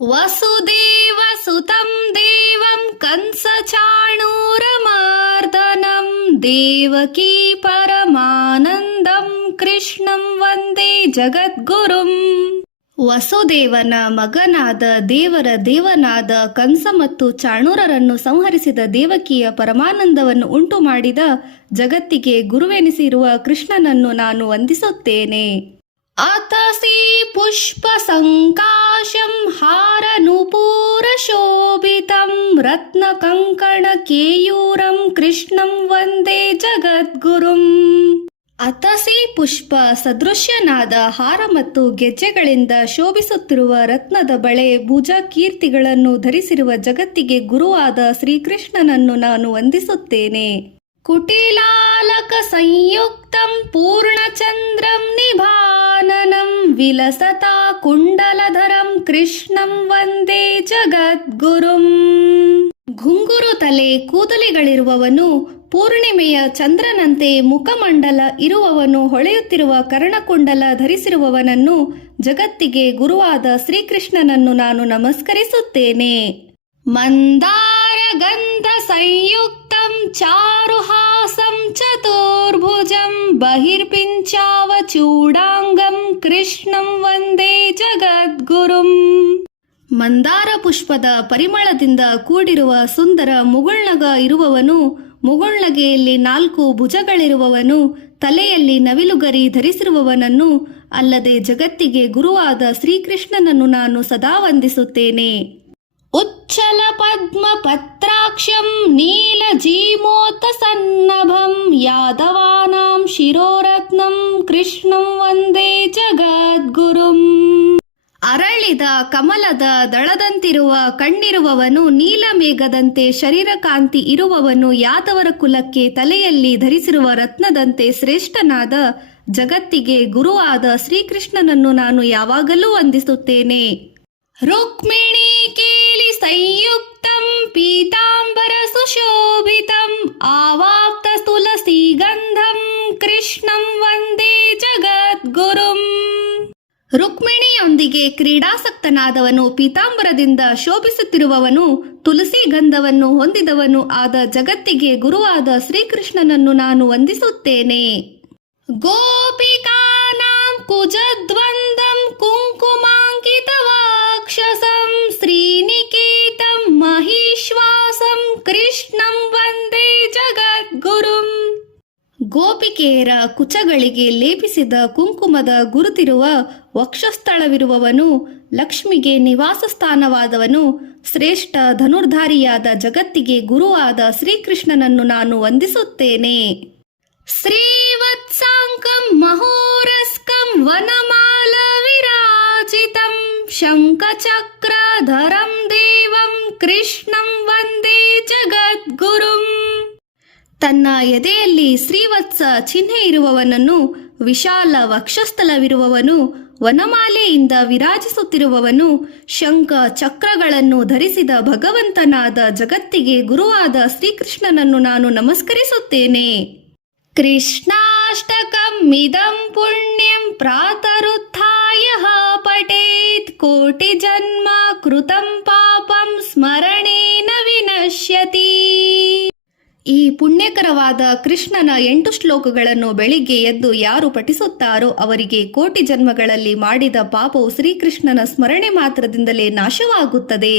ವಸುದೇವಸುತಂ ದೇವಂ ಕಂಸಚಾಣೂರಮರ್ದನಂ ದೇವಕೀ ಪರಮಾನಂದಂ ಕೃಷ್ಣಂ ವಂದೇ ಜಗದ್ಗುರುಂ. ವಸುದೇವನ ಮಗನಾದ ದೇವರ ದೇವನಾದ ಕಂಸ ಮತ್ತು ಚಾಣೂರರನ್ನು ಸಂಹರಿಸಿದ ದೇವಕಿಯ ಪರಮಾನಂದವನ್ನು ಉಂಟು ಮಾಡಿದ ಜಗತ್ತಿಗೆ ಗುರುವೆನಿಸಿರುವ ಕೃಷ್ಣನನ್ನು ನಾನು ವಂದಿಸುತ್ತೇನೆ. ಅತಸಿ ಪುಷ್ಪ ಸಂಕಾಶಂ ಹಾರನೂಪೂರ ಶೋಭಿತಂ ರತ್ನ ಕಂಕಣ ಕೇಯೂರಂ ಕೃಷ್ಣಂ ವಂದೇ ಜಗದ್ಗುರುಂ. ಅತಸಿ ಪುಷ್ಪ ಸದೃಶ್ಯನಾದ ಹಾರ ಮತ್ತು ಗೆಜ್ಜೆಗಳಿಂದ ಶೋಭಿಸುತ್ತಿರುವ ರತ್ನದ ಬಳೆ ಭುಜ ಕೀರ್ತಿಗಳನ್ನು ಧರಿಸಿರುವ ಜಗತ್ತಿಗೆ ಗುರುವಾದ ಶ್ರೀಕೃಷ್ಣನನ್ನು ನಾನು ವಂದಿಸುತ್ತೇನೆ. ಕುಟಿಲಾಲಕ ಸಂಯುಕ್ತಂ ಪೂರ್ಣಚಂದ್ರಂ ನಿಭಾನನಂ ವಿಲಸತಾ ಕುಂಡಲಧರಂ ಕೃಷ್ಣಂ ವಂದೇ ಜಗದ್ಗುರುಂ. ಘುಂಗುರು ತಲೆ ಕೂದಲಿಗಳಿರುವವನು, ಪೂರ್ಣಿಮೆಯ ಚಂದ್ರನಂತೆ ಮುಖಮಂಡಲ ಇರುವವನು, ಹೊಳೆಯುತ್ತಿರುವ ಕರ್ಣಕುಂಡಲ ಧರಿಸಿರುವವನನ್ನು, ಜಗತ್ತಿಗೆ ಗುರುವಾದ ಶ್ರೀಕೃಷ್ಣನನ್ನು ನಾನು ನಮಸ್ಕರಿಸುತ್ತೇನೆ. ಮಂದಾರ ಗಂಧ ಸಂಯುಕ್ತಂ ಚಾರುಹಾಸಂ ಚತುರ್ಭುಜಂ ಬಹಿರ್ಪಿಂಚಾವ ಚೂಡಾಂಗಂ ಕೃಷ್ಣಂ ವಂದೇ ಜಗದ್ಗುರುಂ. ಮಂದಾರ ಪುಷ್ಪದ ಪರಿಮಳದಿಂದ ಕೂಡಿರುವ ಸುಂದರ ಮುಗುಳ್ನಗ ಇರುವವನು, ಮುಗುಳ್ನಗೆಯಲ್ಲಿ 4 ಭುಜಗಳಿರುವವನು, ತಲೆಯಲ್ಲಿ ನವಿಲುಗರಿ ಧರಿಸಿರುವವನನ್ನು ಅಲ್ಲದೆ ಜಗತ್ತಿಗೆ ಗುರುವಾದ ಶ್ರೀಕೃಷ್ಣನನ್ನು ನಾನು ಸದಾ ವಂದಿಸುತ್ತೇನೆ. ಉಚ್ಚಲ ಪದ್ಮ ಪತ್ರಾಕ್ಷಂ ನೀಲಜೀಮೋತ ಸನ್ನಭಂ ಯಾದವಾನಾಂ ಶಿರೋರತ್ನಂ ಕೃಷ್ಣಂ ವಂದೇ ಜಗದ್ಗುರುಂ. ಅರಳಿದ ಕಮಲದ ದಳದಂತಿರುವ ಕಣ್ಣಿರುವವನು, ನೀಲಮೇಘದಂತೆ ಶರೀರಕಾಂತಿ ಇರುವವನು, ಯಾದವರ ಕುಲಕ್ಕೆ ತಲೆಯಲ್ಲಿ ಧರಿಸಿರುವ ರತ್ನದಂತೆ ಶ್ರೇಷ್ಠನಾದ ಜಗತ್ತಿಗೆ ಗುರುವಾದ ಶ್ರೀಕೃಷ್ಣನನ್ನು ನಾನು ಯಾವಾಗಲೂ ವಂದಿಸುತ್ತೇನೆ. ರುಕ್ಮಿಣಿ ಕೇಲಿ ಸಂಯುಕ್ತಂ ಪೀತಾಂಬರ ಸುಶೋಭಿತಂ ಆವಾಪ್ತ ತುಳಸಿ ಗಂಧಂ ಕೃಷ್ಣಂ ವಂದೇ ಜಗದ್ಗುರುಂ. ರುಕ್ಮಿಣಿಯೊಂದಿಗೆ ಕ್ರೀಡಾಸಕ್ತನಾದವನು, ಪೀತಾಂಬರದಿಂದ ಶೋಭಿಸುತ್ತಿರುವವನು, ತುಳಸಿ ಗಂಧವನ್ನು ಹೊಂದಿದವನು ಆದ ಜಗತ್ತಿಗೆ ಗುರುವಾದ ಶ್ರೀಕೃಷ್ಣನನ್ನು ನಾನು ವಂದಿಸುತ್ತೇನೆ. ಗೋಪಿಕಾನಾಂ ಕುಜದ್ವಂದಂ ಕುಂಕುಮಾಂಕಿತ ವಾಕ್ಷಸಂ ಶ್ರೀನಿಕೇತಂ ಮಹಿಶ್ವಾಸಂ ಕೃಷ್ಣಂ ವಂದೇ ಜಗದ್ಗುರುಂ. ಗೋಪಿಕೆಯರ ಕುಚಗಳಿಗೆ ಲೇಪಿಸಿದ ಕುಂಕುಮದ ಗುರುತಿರುವ ವಕ್ಷಸ್ಥಳವಿರುವವನು, ಲಕ್ಷ್ಮಿಗೆ ನಿವಾಸ ಸ್ಥಾನವಾದವನು, ಶ್ರೇಷ್ಠ ಧನುರ್ಧಾರಿಯಾದ ಜಗತ್ತಿಗೆ ಗುರುವಾದ ಶ್ರೀಕೃಷ್ಣನನ್ನು ನಾನು ವಂದಿಸುತ್ತೇನೆ. ಶ್ರೀವತ್ಸಾಂಕಂ ಮಹೋರಸ್ಕಂ ವನಮಾಲ ವಿರಾಜಿತಂ ಶಂಖಚಕ್ರಧರಂ ದೇವಂ ಕೃಷ್ಣಂ ವಂದೇ ಜಗದ್ಗುರುಂ. ತನ್ನ ಎದೆಯಲ್ಲಿ ಶ್ರೀವತ್ಸ ಚಿಹ್ನೆ ಇರುವವನನ್ನು, ವಿಶಾಲ ವಕ್ಷಸ್ಥಲವಿರುವವನು, ವನಮಾಲೆಯಿಂದ ವಿರಾಜಿಸುತ್ತಿರುವವನು, ಶಂಖ ಚಕ್ರಗಳನ್ನು ಧರಿಸಿದ ಭಗವಂತನಾದ ಜಗತ್ತಿಗೆ ಗುರುವಾದ ಶ್ರೀಕೃಷ್ಣನನ್ನು ನಾನು ನಮಸ್ಕರಿಸುತ್ತೇನೆ. ಕೃಷ್ಣಾಷ್ಟಕಂ ಮಿದಂ ಪುಣ್ಯಂ ಪ್ರಾತರುತ್ಥಾಯ ಪಠೇತ್ ಕೋಟಿ ಜನ್ಮ ಕೃತಂ ಪಾಪಂ ಸ್ಮರಣೇನ ವಿನಶ್ಯತಿ. ಈ ಪುಣ್ಯಕರವಾದ ಕೃಷ್ಣನ 8 ಶ್ಲೋಕಗಳನ್ನು ಬೆಳಿಗ್ಗೆ ಎದ್ದು ಯಾರು ಪಠಿಸುತ್ತಾರೋ ಅವರಿಗೆ ಕೋಟಿ ಜನ್ಮಗಳಲ್ಲಿ ಮಾಡಿದ ಪಾಪವು ಶ್ರೀಕೃಷ್ಣನ ಸ್ಮರಣೆ ಮಾತ್ರದಿಂದಲೇ ನಾಶವಾಗುತ್ತದೆ.